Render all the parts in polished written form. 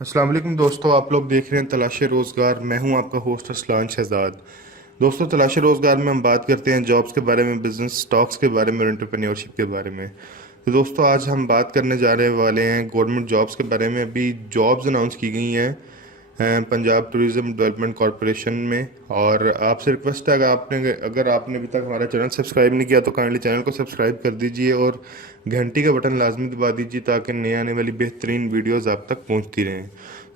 अस्सलाम वालेकुम दोस्तों, आप लोग देख रहे हैं तलाश रोज़गार। मैं हूं आपका होस्ट असलान शहजाद। दोस्तों, तलाश रोज़गार में हम बात करते हैं जॉब्स के बारे में, बिजनेस स्टॉक्स के बारे में और एंटरप्रेन्योरशिप के बारे में। तो दोस्तों, आज हम बात करने जा रहे वाले हैं गवर्नमेंट जॉब्स के बारे में। अभी जॉब्स अनाउंस की गई हैं पंजाब टूरिज्म डेवलपमेंट कॉरपोरेशन में। और आपसे रिक्वेस्ट है, अगर आपने अभी तक हमारा चैनल सब्सक्राइब नहीं किया तो काइंडली चैनल को सब्सक्राइब कर दीजिए और घंटी का बटन लाजमी दबा दीजिए ताकि नए आने वाली बेहतरीन वीडियोस आप तक पहुंचती रहें।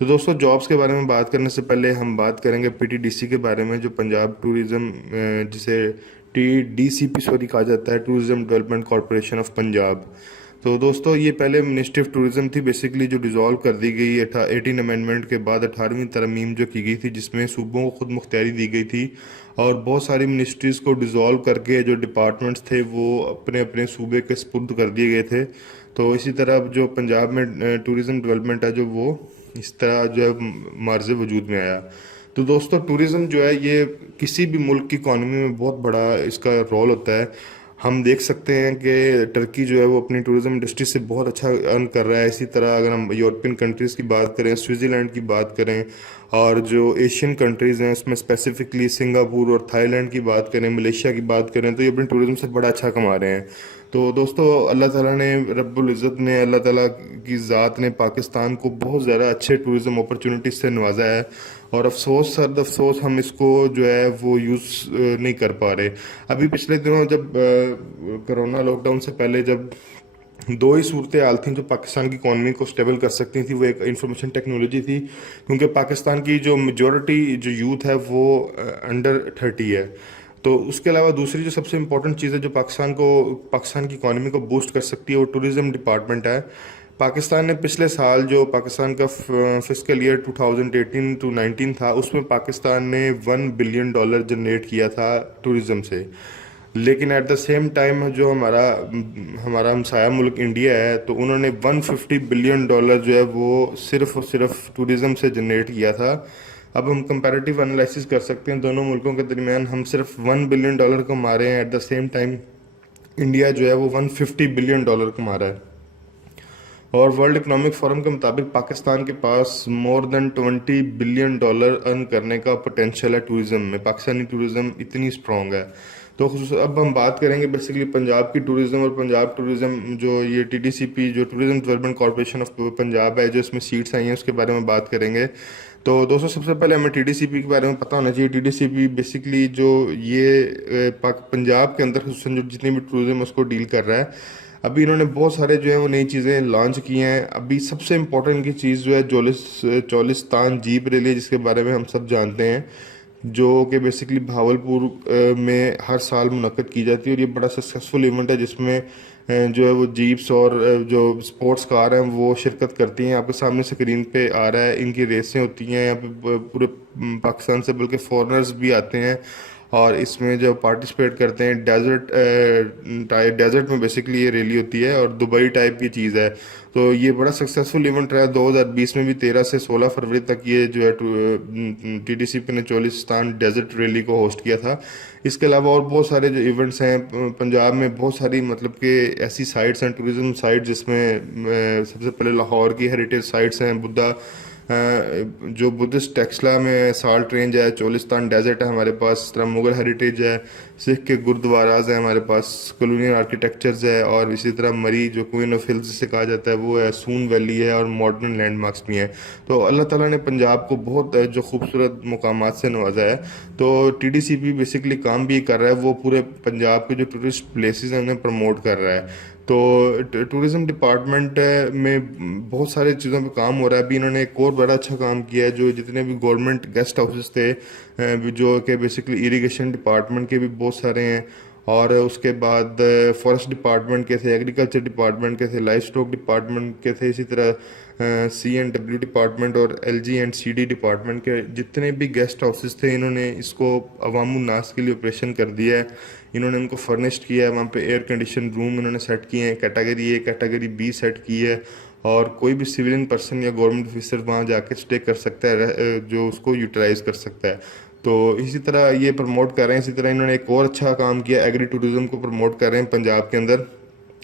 तो दोस्तों, जॉब्स के बारे में बात करने से पहले हम बात करेंगे पीटीडीसी के बारे में, जो पंजाब टूरिज्म जिसे टीडीसीपी सॉरी कहा जाता है, tourism development corporation of Punjab. तो दोस्तों, ये पहले मिनिस्ट्री ऑफ टूरिज्म थी बेसिकली, जो डिज़ोल्व कर दी गई 18 अमेंडमेंट के बाद 18वीं तरमीम जो की गई थी, जिसमें सूबों को खुद मुख्तियारी दी गई थी और बहुत सारी मिनिस्ट्रीज़ को डिज़ोल्व करके जो डिपार्टमेंट्स थे वो अपने अपने सूबे के स्पुर्द कर दिए गए थे। तो इसी तरह अब जो पंजाब में टूरिज्म डेवलपमेंट है, जो वो इस तरह जो है मार्ज वजूद में आया। तो दोस्तों, टूरिज्म जो है ये किसी भी मुल्क की इकॉनमी में बहुत बड़ा इसका रोल होता है। हम देख सकते हैं कि टर्की जो है वो अपनी टूरिज्म इंडस्ट्री से बहुत अच्छा अर्न कर रहा है। इसी तरह अगर हम यूरोपियन कंट्रीज़ की बात करें, स्विट्ज़रलैंड की बात करें, और जो एशियन कंट्रीज़ हैं उसमें स्पेसिफिकली सिंगापुर और थाईलैंड की बात करें, मलेशिया की बात करें, तो ये अपने टूरिज्म से बड़ा अच्छा कमा रहे हैं। तो दोस्तों, अल्लाह ताला ने, रब्बुल इज़्ज़त ने, अल्लाह ताला की ज़ात ने पाकिस्तान को बहुत ज़्यादा अच्छे टूरिज्म अपॉर्चुनिटीज से नवाजा है। और अफसोस, सर्द अफसोस, हम इसको जो है वो यूज़ नहीं कर पा रहे। अभी पिछले दिनों जब कोरोना लॉकडाउन से पहले जब दो ही सूरत हाल थी जो पाकिस्तान की इकॉनमी को स्टेबल कर सकती थी, वो एक इंफॉर्मेशन टेक्नोलॉजी थी, क्योंकि पाकिस्तान की जो मेजॉरिटी जो यूथ है वो अंडर 30 है। तो उसके अलावा दूसरी जो सबसे इम्पोर्टेंट चीज़ है जो पाकिस्तान की इकॉनमी को बूस्ट कर सकती है, वो टूरिज्म डिपार्टमेंट है। पाकिस्तान ने पिछले साल, जो पाकिस्तान का फिस्कल ईयर 2018 टू 19 था, उसमें पाकिस्तान ने $1 बिलियन जनरेट किया था टूरिज्म से। लेकिन एट द सेम टाइम जो हमारा हमारा हमसाया मुल्क इंडिया है, तो उन्होंने $150 बिलियन जो है वो सिर्फ और सिर्फ टूरिज्म से जनरेट किया था। अब हम कंपैरेटिव एनालिसिस कर सकते हैं दोनों मुल्कों के दरमियान। हम सिर्फ $1 बिलियन कमा रहे हैं, at the same time India जो है वो $150 बिलियन कमा रहा है। और वर्ल्ड इकोनॉमिक फोरम के मुताबिक पाकिस्तान के पास मोर देन $20 बिलियन अर्न करने का पोटेंशियल है टूरिज्म में। पाकिस्तानी टूरिज्म इतनी स्ट्रॉन्ग है। तो अब हम बात करेंगे बेसिकली पंजाब की टूरिज्म और पंजाब टूरिज्म, जो ये टीडीसीपी, जो tourism development corporation of Punjab है, जो इसमें सीट्स आई हैं उसके बारे में बात करेंगे। तो दोस्तों, सबसे पहले हमें टीडीसीपी के बारे में पता होना चाहिए। टीडीसीपी बेसिकली जो ये पंजाब के अंदर खुसूसन जो जितनी भी टूरिज्म है उसको डील कर रहा है। अभी इन्होंने बहुत सारे जो है वो नई चीज़ें लॉन्च की हैं। अभी सबसे इम्पोर्टेंट इनकी चीज़ जो है चोलिस्तान जीप रैली है, जिसके बारे में हम सब जानते हैं, जो कि बेसिकली भावलपुर में हर साल मुनक्कद की जाती है। और ये बड़ा सक्सेसफुल इवेंट है जिसमें जो है वो जीप्स और जो स्पोर्ट्स कार हैं वो शिरकत करती हैं। आपके सामने स्क्रीन पे आ रहा है, इनकी रेसें होती हैं यहाँ पे पूरे पाकिस्तान से, बल्कि फॉरेनर्स भी आते हैं और इसमें जो पार्टिसिपेट करते हैं। डेजर्ट में बेसिकली ये रैली होती है और दुबई टाइप की चीज़ है। तो ये बड़ा सक्सेसफुल इवेंट रहा। 2020 में भी 13 से 16 फरवरी तक ये जो है टीडीसीपी ने चोलिस्तान डेजर्ट रैली को होस्ट किया था। इसके अलावा और बहुत सारे जो इवेंट्स हैं पंजाब में, बहुत सारी मतलब कि ऐसी साइट्स हैं, टूरिज्म साइट, जिसमें सबसे पहले लाहौर की हेरिटेज साइट्स हैं, जो बुद्धिस्ट टेक्सला में साल्ट रेंज है, चोलिस्तान डेजर्ट है हमारे पास, इस तरह मुगल हेरिटेज है, सिख के गुरुद्वाराज हैं हमारे पास, कॉलोनियल आर्किटेक्चर्स है, और इसी तरह मरी जो क्वीन ऑफ हिल्स से कहा जाता है वो है, सून वैली है, और मॉडर्न लैंडमार्क्स भी हैं। तो अल्लाह ताला ने पंजाब को बहुत जो खूबसूरत मकामात से नवाजा है। तो टीडीसीपी बेसिकली काम भी कर रहा है, वो पूरे पंजाब के जो टूरिस्ट प्लेसेस हैं उन्हें प्रमोट कर रहा है। तो टूरिज्म डिपार्टमेंट में बहुत सारी चीज़ों पे काम हो रहा है। अभी इन्होंने एक और बड़ा अच्छा काम किया है, जो जितने भी गवर्नमेंट गेस्ट हाउसेस थे, जो कि बेसिकली इरिगेशन डिपार्टमेंट के भी बहुत सारे हैं, और उसके बाद फॉरेस्ट डिपार्टमेंट के थे, एग्रीकल्चर डिपार्टमेंट के थे, लाइफ स्टॉक डिपार्टमेंट के थे, इसी तरह CNW डिपार्टमेंट और LG&CD डिपार्टमेंट के जितने भी गेस्ट हाउसेस थे, इन्होंने इसको अवामुन्नास के लिए ऑपरेशन कर दिया है। इन्होंने उनको फर्निश्ड किया है, वहाँ पे एयर कंडीशन रूम इन्होंने सेट किए हैं, category A category B set की है, और कोई भी सिविलियन पर्सन या गवर्नमेंट ऑफिसर वहाँ जाकर स्टे कर सकता है, जो उसको यूटिलाइज कर सकता है। तो इसी तरह ये प्रमोट कर रहे हैं। इसी तरह इन्होंने एक और अच्छा काम किया, एग्री टूरिज्म को प्रमोट कर रहे हैं पंजाब के अंदर।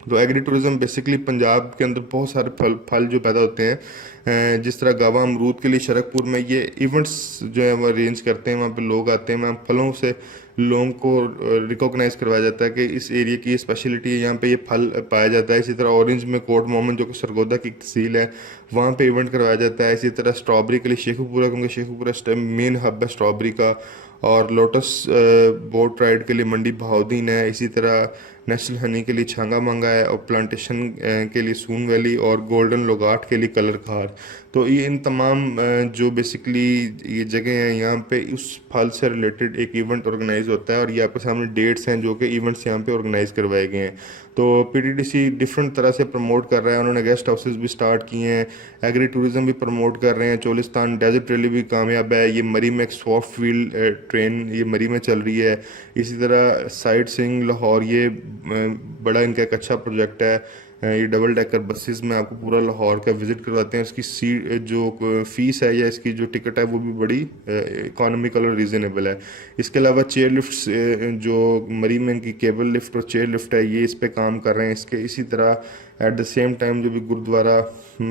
तो एग्री टूरिज्म बेसिकली पंजाब के अंदर बहुत सारे फल फल जो पैदा होते हैं, जिस तरह गावा अमरूद के लिए शरकपुर में ये इवेंट्स जो है वो अरेंज करते हैं, वहाँ पे लोग आते हैं, वहाँ फलों से लोगों को रिकॉग्नाइज करवाया जाता है कि इस एरिया की ये स्पेशलिटी है, यहाँ पे ये फल पाया जाता है। इसी तरह ऑरेंज में कोट मोहम्मद जो कि सरगोदा की एक तहसील है, वहाँ पे इवेंट करवाया जाता है। इसी तरह स्ट्रॉबेरी के लिए शेखुपुरा, क्योंकि शेखुपुरा इस टाइम मेन हब है स्ट्रॉबेरी का। और लोटस बोट राइड के लिए मंडी बहाउद्दीन है। इसी तरह नेशनल हनी के लिए छांगा मांगा है, और प्लांटेशन के लिए सून वैली, और गोल्डन लोगाट के लिए कलर खार। तो ये इन तमाम जो बेसिकली ये जगह हैं, यहाँ पे उस फल से रिलेटेड एक इवेंट ऑर्गेनाइज होता है, और ये आपके सामने डेट्स हैं जो कि इवेंट्स यहाँ पे ऑर्गेनाइज करवाए गए हैं। तो पीटीडीसी डिफरेंट तरह से प्रमोट कर रहा है, उन्होंने गेस्ट हाउसेज भी स्टार्ट किए हैं, एग्री टूरिज्म भी प्रमोट कर रहे हैं। चोलिस्तान डेजर्ट रैली भी कामयाब है, ये मरी में एक सॉफ्ट व्हील ट्रेन ये मरी में चल रही है। इसी तरह साइट सीइंग लाहौर, ये बड़ा इनका एक अच्छा प्रोजेक्ट है। ये डबल डेकर बसेस में आपको पूरा लाहौर का विजिट करवाते हैं। इसकी सीट जो फीस है या इसकी जो टिकट है वो भी बड़ी इकोनॉमिकल और रीजनेबल है। इसके अलावा चेयर लिफ्ट्स, जो मरी में इनकी केबल लिफ्ट और चेयर लिफ्ट है, ये इस पे काम कर रहे हैं इसके। इसी तरह एट द सेम टाइम जो भी गुरुद्वारा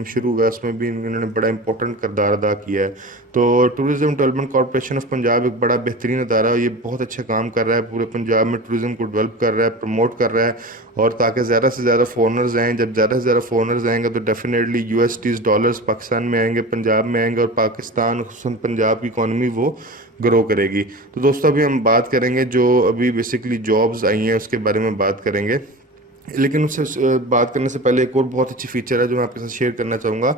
शुरू हुआ उसमें भी इन्होंने बड़ा इंपॉर्टेंट किरदार अदा किया है। तो tourism development corporation of Punjab एक बड़ा बेहतरीन अदारा है, ये बहुत अच्छा काम कर रहा है, पूरे पंजाब में टूरिज्म को डेवलप कर रहा है, प्रमोट कर रहा है। और ताकि ज़्यादा से ज़्यादा फॉरनर्स आएँ, जब ज़्यादा से ज़्यादा फॉरनर्स आएंगे तो डेफिनेटली यूएसटीज डॉलर्स पाकिस्तान में आएंगे, पंजाब में आएंगे, और पाकिस्तान खुसूसन पंजाब की इकॉनमी वो ग्रो करेगी। तो दोस्तों अभी हम बात करेंगे जो अभी बेसिकली जॉब्स आई हैं उसके बारे में बात करेंगे। लेकिन उससे बात करने से पहले एक और बहुत अच्छी फीचर है जो मैं आपके साथ शेयर करना चाहूँगा।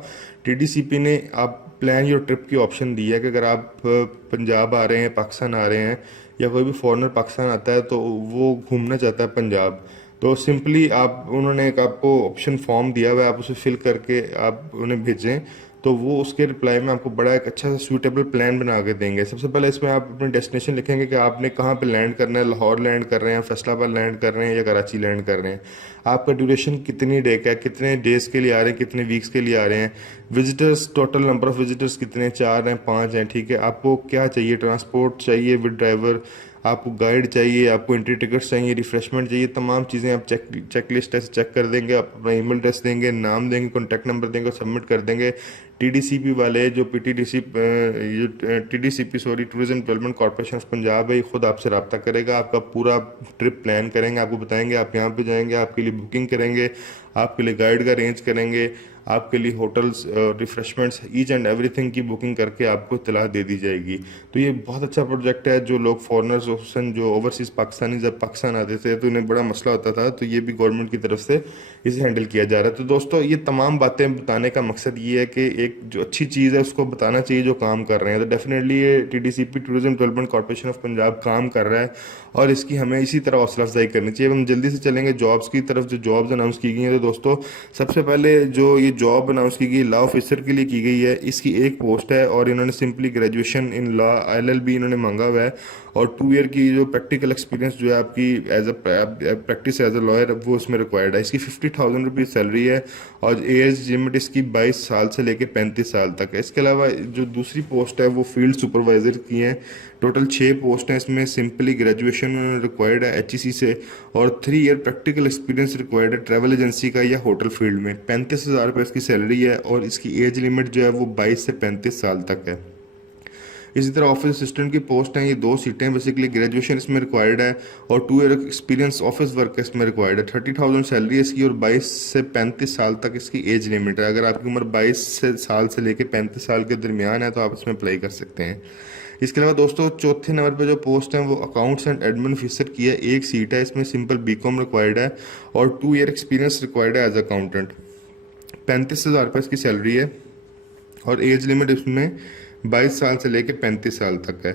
टीडीसीपी ने आप प्लान योर ट्रिप की ऑप्शन दी है कि अगर आप पंजाब आ रहे हैं, पाकिस्तान आ रहे हैं, या कोई भी फॉरेनर पाकिस्तान आता है तो वो घूमना चाहता है पंजाब, तो सिंपली आप उन्होंने एक आपको ऑप्शन फॉर्म दिया हुआ है, आप उसे फिल करके आप उन्हें भेजें, तो वो उसके रिप्लाई में आपको बड़ा एक अच्छा सा सूटेबल प्लान बना के देंगे। सबसे पहले इसमें आप अपनी डेस्टिनेशन लिखेंगे कि आपने कहाँ पे लैंड करना है, लाहौर लैंड कर रहे हैं, फैसलाबाद लैंड कर रहे हैं, या कराची लैंड कर रहे हैं, आपका ड्यूरेशन कितनी डे का है, कितने डेज के लिए आ रहे हैं, कितने वीक्स के लिए आ रहे हैं, visitors total number of visitors कितने, 4 हैं, 5 हैं, ठीक है, आपको क्या चाहिए, ट्रांसपोर्ट चाहिए विद ड्राइवर, आपको गाइड चाहिए, आपको एंट्री टिकट्स चाहिए, रिफ्रेशमेंट चाहिए, तमाम चीज़ें आप चेक लिस्ट ऐसे चेक कर देंगे, आप अपना ईमेल एड्रेस देंगे, नाम देंगे, कॉन्टैक्ट नंबर देंगे और सबमिट कर देंगे। टीडीसीपी वाले जो TDCP sorry tourism development corporation of Punjab है, ये खुद आपसे रब्ता करेगा, आपका पूरा ट्रिप प्लान करेंगे, आपको बताएंगे आप यहाँ पे जाएंगे, आपके लिए बुकिंग करेंगे, आपके लिए गाइड का अरेंज करेंगे, आपके लिए hotels, refreshments, each and everything की बुकिंग करके आपको इत्तला दे दी जाएगी। तो ये बहुत अच्छा प्रोजेक्ट है। जो लोग फॉरनर्स जो ओवरसीज़ पाकिस्तानी जब पाकिस्तान आते थे तो उन्हें बड़ा मसला होता था, तो ये भी गवर्नमेंट की तरफ से इसे हैंडल किया जा रहा है। तो दोस्तों ये तमाम बातें बताने का मकसद ये है कि एक जो अच्छी चीज़ है उसको बताना चाहिए जो काम कर रहे हैं। तो डेफिनेटली ये TDCP tourism development corporation of Punjab काम कर रहा है, और इसकी हमें इसी तरह हौसला अफजाई करनी चाहिए। हम जल्दी से चलेंगे जॉब्स की तरफ, जो जॉब्स अनाउंस की गई हैं। तो दोस्तों सबसे पहले जो ये जॉब अनाउंस की गई लॉ ऑफिसर के लिए की गई है, इसकी एक पोस्ट है, और इन्होंने simply graduation in law LLB इन्होंने मांगा हुआ है, और 2 ईयर की जो प्रैक्टिकल एक्सपीरियंस जो है आपकी as a practice as a lawyer वो इसमें रिक्वायर्ड है। इसकी 50,000 रुपीज़ सैलरी है, और एज लिमिट इसकी 22 साल से लेकर 35 साल तक है। इसके अलावा जो दूसरी पोस्ट है वो फील्ड सुपरवाइजर की है। टोटल 6 पोस्ट हैं इसमें। सिंपली ग्रेजुएशन रिक्वायर्ड है HEC से, और 3 ईयर प्रैक्टिकल एक्सपीरियंस रिक्वायर्ड है ट्रैवल एजेंसी का या होटल फील्ड में। 35,000 रुपये इसकी सैलरी है, और इसकी एज लिमिट जो है वो 22 से 35 साल तक है। इसी तरह ऑफिस असिस्टेंट की पोस्ट हैं, ये 2 सीटें हैं। बेसिकली ग्रेजुएशन इसमें रिक्वायर्ड है, और 2 ईयर एक्सपीरियंस ऑफिस वर्क इसमें रिक्वायर्ड है। 30,000 सैलरी है इसकी, और 22 से 35 साल तक इसकी एज लिमिट है। अगर आपकी उम्र 22 साल से लेकर 35 साल के दरमियान है तो आप इसमें अप्लाई कर सकते हैं। इसके अलावा दोस्तों चौथे नंबर पे जो पोस्ट हैं वो अकाउंट्स एंड एडमिन ऑफिसर की है। एक सीट है इसमें, सिंपल बीकॉम रिक्वायर्ड है, और 2 ईयर एक्सपीरियंस रिक्वायर्ड है एज अकाउंटेंट। 35,000 रुपये इसकी सैलरी है, और एज लिमिट इसमें 22 साल से लेकर 35 साल तक है।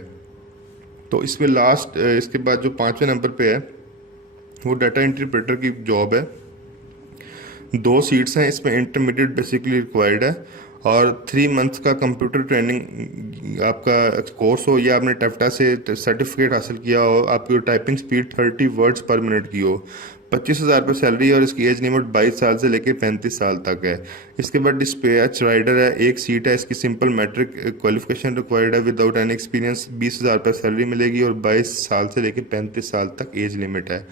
तो इसमें लास्ट इसके बाद जो 5वें नंबर पे है वो डाटा इंटरप्रेटर की जॉब है। 2 सीट्स हैं इसमें, इंटरमीडिएट बेसिकली रिक्वायर्ड है, और 3 मंथ्स का कंप्यूटर ट्रेनिंग आपका कोर्स हो, या आपने टफ्टा से सर्टिफिकेट हासिल किया हो, आपकी टाइपिंग स्पीड 30 वर्ड्स पर मिनट की हो। 25,000 रुपये सैलरी है, और इसकी एज लिमिट 22 साल से लेकर 35 साल तक है। इसके बाद डिस्पैच राइडर है, एक सीट है इसकी, सिंपल मैट्रिक क्वालिफिकेशन रिक्वायर्ड है विदाउट एनी एक्सपीरियंस। 20,000 रुपये सैलरी मिलेगी, और 22 साल से लेकर 35 साल तक एज लिमिट है।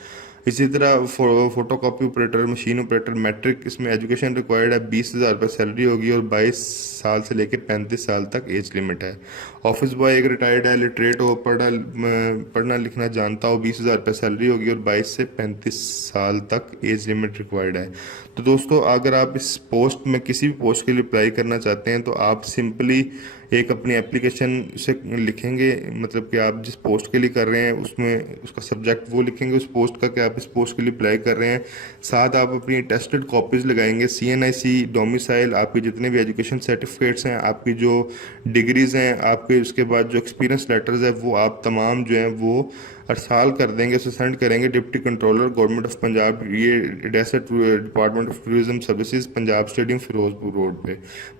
इसी तरह photocopy operator, machine operator, matric, इसमें एजुकेशन रिक्वायर्ड है, 20,000 रुपये सैलरी होगी और 22 साल से लेकर 35 साल तक एज लिमिट है। ऑफिस बॉय एक रिटायर्ड है, लिटरेट हो, पढ़ना लिखना जानता हो, 20,000 रुपये सैलरी होगी और 22 से 35 साल तक एज लिमिट रिक्वायर्ड है। तो दोस्तों अगर आप इस पोस्ट में किसी भी पोस्ट के लिए अप्लाई करना चाहते हैं तो आप सिंपली एक अपनी एप्लीकेशन से लिखेंगे, मतलब कि आप जिस पोस्ट के लिए कर रहे हैं उसमें उसका सब्जेक्ट वो लिखेंगे उस पोस्ट का कि आप इस पोस्ट के लिए अप्लाई कर रहे हैं। साथ आप अपनी टेस्टेड कॉपीज़ लगाएंगे, CNIC, डोमिसाइल, आपके जितने भी एजुकेशन सर्टिफिकेट्स हैं, आपकी जो डिग्रीज़ हैं, आपके उसके बाद जो एक्सपीरियंस लेटर्स है, वो आप तमाम जो हैं वो अरसाल कर देंगे, उसे सेंड करेंगे deputy controller government of Punjab, ये डेसर्ट department of tourism services, Punjab stadium, Firozpur road पे।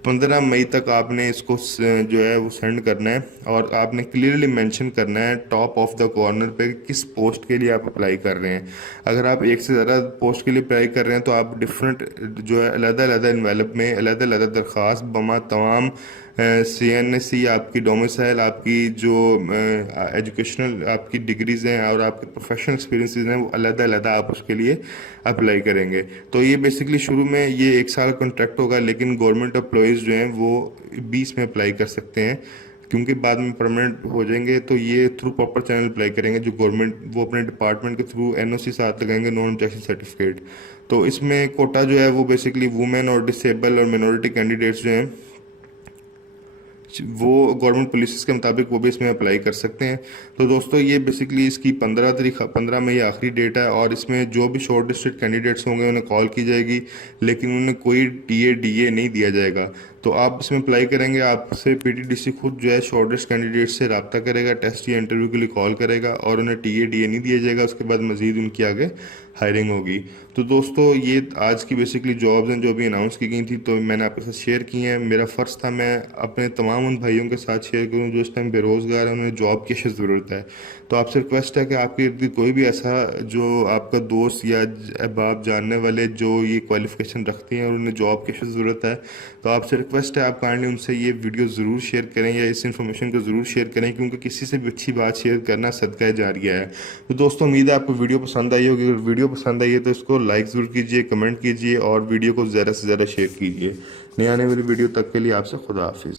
15 मई तक आपने इसको जो है वो सेंड करना है और आपने क्लियरली मेंशन करना है टॉप ऑफ द कॉर्नर पे किस पोस्ट के लिए आप अप्लाई कर रहे हैं। अगर आप एक से ज़्यादा पोस्ट के लिए अप्लाई कर रहे हैं तो आप डिफरेंट जो है अलग-अलग इन्वेलप में अलग-अलग दरख्वास्त बमा तमाम CNC, आपकी डोमिसाइल, आपकी जो एजुकेशनल आपकी डिग्रीज़ हैं और आपके प्रोफेशनल एक्सपीरियंसेस हैं वो अलग-अलग आप उसके लिए अप्लाई करेंगे। तो ये बेसिकली शुरू में ये 1 साल कॉन्ट्रैक्ट होगा, लेकिन गवर्नमेंट एम्प्लॉयज़ जो हैं वो 20 में अप्लाई कर सकते हैं क्योंकि बाद में परमानेंट हो जाएंगे। तो ये थ्रू प्रॉपर चैनल अप्लाई करेंगे जो गवर्नमेंट वो अपने डिपार्टमेंट के थ्रू NOC साथ लगाएंगे, नॉन ऑब्जेक्शन सर्टिफिकेट। तो इसमें कोटा जो है वो बेसिकली वुमेन और डिसेबल और मिनॉरिटी कैंडिडेट्स जो हैं वो गवर्नमेंट पॉलिसीज के मुताबिक वो भी इसमें अप्लाई कर सकते हैं। तो दोस्तों ये बेसिकली इसकी 15 मई आखिरी डेट है और इसमें जो भी शॉर्ट लिस्टेड कैंडिडेट्स होंगे उन्हें कॉल की जाएगी, लेकिन उन्हें कोई DA नहीं दिया जाएगा। तो आप इसमें अप्लाई करेंगे, आपसे PTDC खुद जो है शॉर्ट लिस्ट कैंडिडेट से रब्ता करेगा, टेस्ट या इंटरव्यू के लिए कॉल करेगा और उन्हें DA नहीं दिया जाएगा। उसके बाद मजीद उनकी आगे हायरिंग होगी। तो दोस्तों ये आज की बेसिकली जॉब्स हैं जो भी अनाउंस की गई थी, तो मैंने आपके साथ शेयर की हैं। मेरा फ़र्ज़ था मैं अपने तमाम उन भाइयों के साथ शेयर करूं जो इस टाइम बेरोज़गार हैं, उन्हें जॉब की ज़रूरत है। तो आपसे रिक्वेस्ट है कि आपके इर्द गिर्द कोई भी ऐसा जो आपका दोस्त या अहबाब जानने वाले जो ये क्वालिफ़िकेशन रखते हैं और उन्हें जॉब की ज़रूरत है, तो आपसे रिक्वेस्ट है आप काइंडली उनसे ये वीडियो ज़रूर शेयर करें या इस इन्फॉर्मेशन को ज़रूर शेयर करें, क्योंकि किसी से भी अच्छी बात शेयर करना सदका जारिया है। तो दोस्तों उम्मीद है आपको वीडियो पसंद आई होगी। अगर वीडियो पसंद आई है तो इसको लाइक ज़रूर कीजिए, कमेंट कीजिए और वीडियो को ज़्यादा से ज़्यादा शेयर कीजिए। नई आने वाली वीडियो तक के लिए आपसे खुदा हाफिज़।